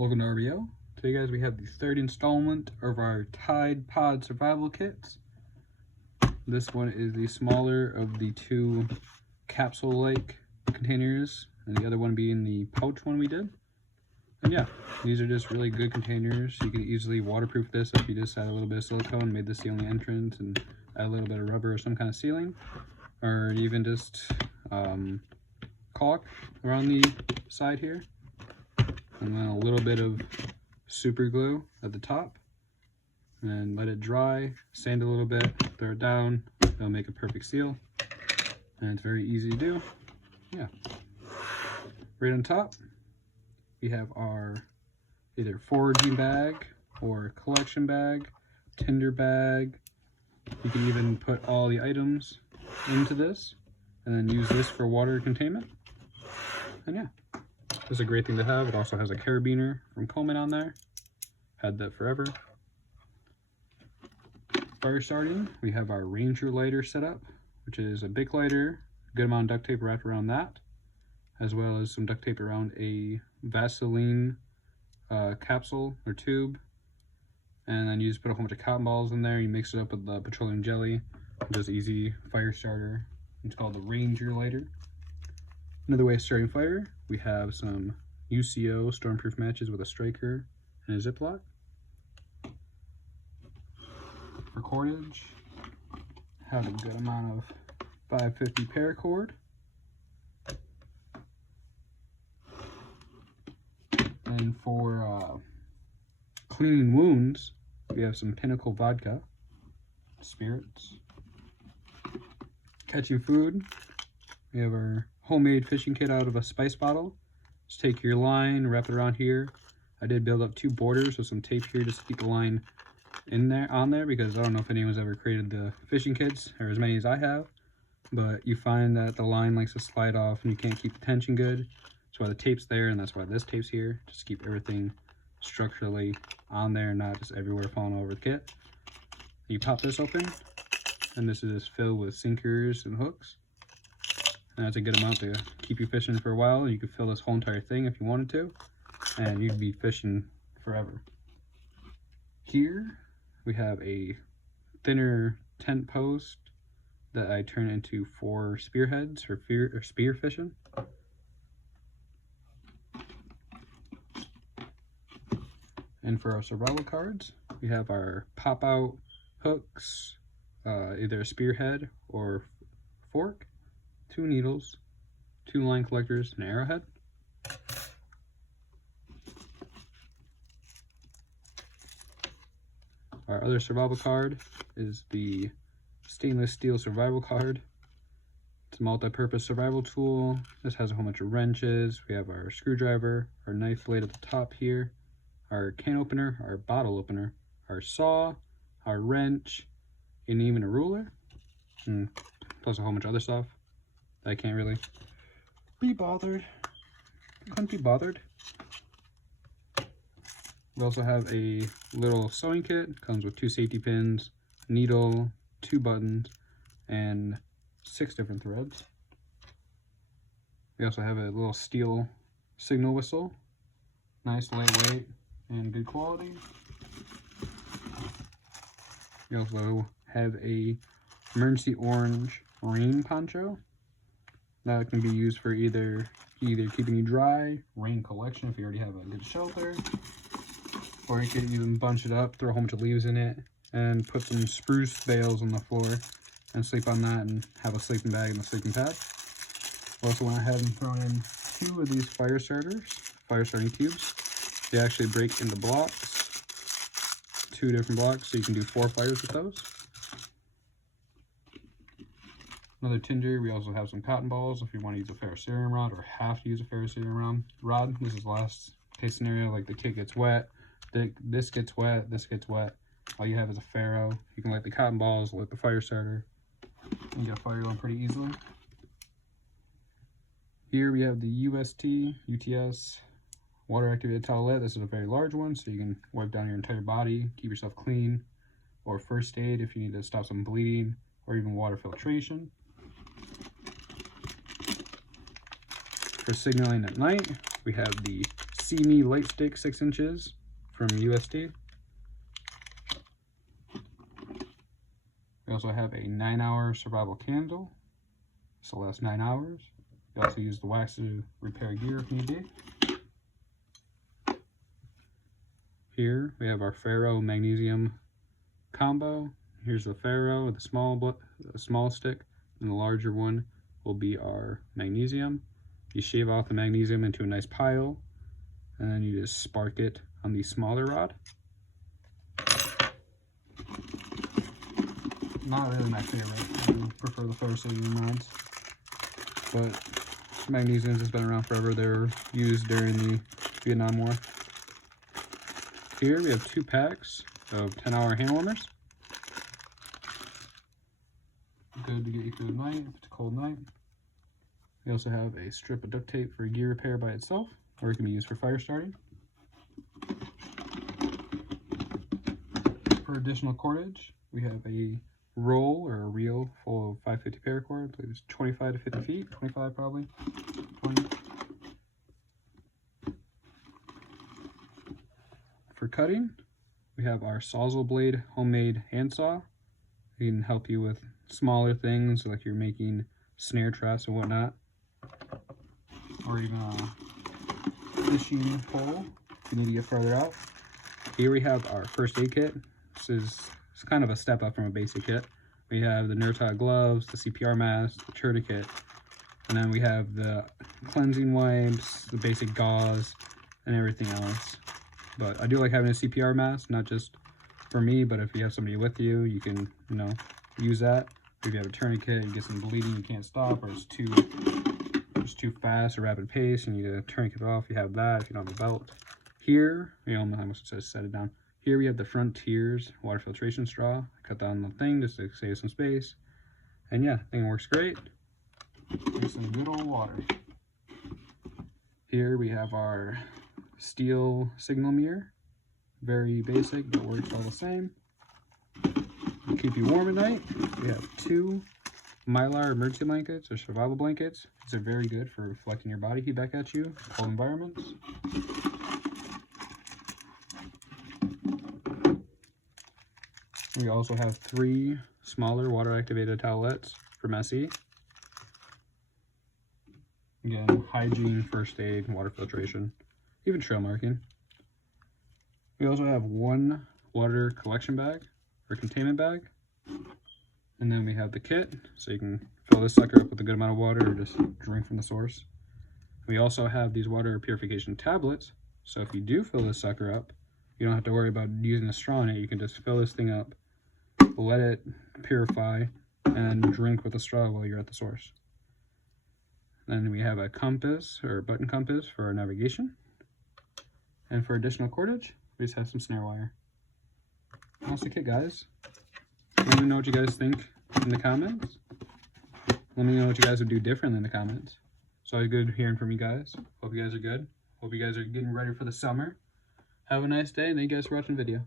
Welcome to RBO. Today guys, we have the third installment of our Tide Pod survival kits. This one is the smaller of the two capsule-like containers, and the other one being the pouch one we did. And yeah, these are just really good containers. You can easily waterproof this if you just add a little bit of silicone, made this the only entrance, and add a little bit of rubber or some kind of sealing, or even just caulk around the side here, and then a little bit of super glue at the top, and let it dry, sand a little bit, throw it down. It'll make a perfect seal, and it's very easy to do. Yeah, right on top we have our either foraging bag or collection bag, tinder bag. You can even put all the items into this and then use this for water containment. And yeah, this is a great thing to have. It also has a carabiner from Coleman on there. Had that forever. Fire starting, we have our Ranger lighter set up, which is a big lighter, good amount of duct tape wrapped around that, as well as some duct tape around a Vaseline capsule or tube. And then you just put a whole bunch of cotton balls in there. You mix it up with the petroleum jelly. Just easy fire starter. It's called the Ranger lighter. Another way of starting fire, we have some UCO stormproof matches with a striker and a Ziploc. For cordage, have a good amount of 550 paracord. And for cleaning wounds, we have some Pinnacle vodka, spirits. Catching food, we have our homemade fishing kit out of a spice bottle. Just take your line, wrap it around here. I did build up two borders with some tape here just to keep the line on there, because I don't know if anyone's ever created the fishing kits, or as many as I have, but you find that the line likes to slide off and you can't keep the tension good. That's why the tape's there, and that's why this tape's here, just to keep everything structurally on there, not just everywhere falling over the kit. You pop this open, and this is filled with sinkers and hooks. And that's a good amount to keep you fishing for a while. You could fill this whole entire thing if you wanted to, and you'd be fishing forever. Here we have a thinner tent post that I turn into 4 spearheads for spear fishing. And for our survival cards, we have our pop-out hooks, either a spearhead or fork, 2 needles, 2 line collectors, and an arrowhead. Our other survival card is the stainless steel survival card. It's a multi-purpose survival tool. This has a whole bunch of wrenches. We have our screwdriver, our knife blade at the top here, our can opener, our bottle opener, our saw, our wrench, and even a ruler, and plus a whole bunch of other stuff that I can't really be bothered. Couldn't be bothered. We also have a little sewing kit. Comes with 2 safety pins, needle, 2 buttons, and 6 different threads. We also have a little steel signal whistle. Nice, lightweight, and good quality. We also have a emergency orange rain poncho that can be used for either keeping you dry, rain collection if you already have a good shelter, or you could even bunch it up, throw a whole bunch of leaves in it, and put some spruce bales on the floor and sleep on that and have a sleeping bag and a sleeping pad. We also went ahead and thrown in 2 of these fire starting cubes. They actually break into blocks, 2 different blocks, so you can do 4 fires with those. Another tinder, we also have some cotton balls if you want to use a ferrocerium rod or have to use a ferrocerium rod. This is last case scenario, like the kit gets wet, this gets wet, this gets wet. All you have is a ferro. You can light the cotton balls, light the fire starter, and get a fire going pretty easily. Here we have the UTS water activated towelette. This is a very large one, so you can wipe down your entire body, keep yourself clean, or first aid if you need to stop some bleeding, or even water filtration. For signaling at night, we have the See Me light stick 6 inches from USD. We also have a 9-hour survival candle. This will last 9 hours. You also use the wax to repair gear if need be. Here we have our ferro magnesium combo. Here's the ferro with the small stick, and the larger one will be our magnesium. You shave off the magnesium into a nice pile, and then you just spark it on the smaller rod. Not really my favorite. I prefer the ferrocerium rods, but magnesium has been around forever. They were used during the Vietnam War. Here we have 2 packs of 10-hour hand warmers. Good to get you through the night if it's a cold night. We also have a strip of duct tape for gear repair by itself, or it can be used for fire starting. For additional cordage, we have a roll or a reel full of 550 paracord. I believe it's 25 to 50 feet, 25 probably. 20. For cutting, we have our Sawzall blade homemade handsaw. It can help you with smaller things like you're making snare traps and whatnot, or even a fishing pole if you need to get further out. Here we have our first aid kit. It's kind of a step up from a basic kit. We have the Nurtog gloves, the CPR mask, the tourniquet, and then we have the cleansing wipes, the basic gauze, and everything else. But I do like having a CPR mask, not just for me, but if you have somebody with you, you can, use that. If you have a tourniquet, you get some bleeding, you can't stop, or it's too fast or rapid pace, and you need to tourniquet off. You have that if you don't have a belt. Here, I almost just set it down. Here we have the Frontiers water filtration straw. I cut down the thing just to save some space. And yeah, I think it works great. There's some good old water. Here we have our steel signal mirror. Very basic, but works all the same. To keep you warm at night, we have 2 Mylar emergency blankets or survival blankets. These are very good for reflecting your body heat back at you in cold environments. We also have 3 smaller water-activated towelettes from SE. Again, hygiene, first aid, water filtration, even trail marking. We also have 1 water collection bag or containment bag. And then we have the kit, so you can fill this sucker up with a good amount of water or just drink from the source. We also have these water purification tablets, so if you do fill this sucker up, you don't have to worry about using a straw in it. You can just fill this thing up, let it purify, and drink with a straw while you're at the source. Then we have a compass or button compass for our navigation. And for additional cordage, we just have some snare wire. That's the kit, guys. Let me know what you guys think in the comments. Let me know what you guys would do differently in the comments. It's always good hearing from you guys. Hope you guys are good. Hope you guys are getting ready for the summer. Have a nice day, and thank you guys for watching the video.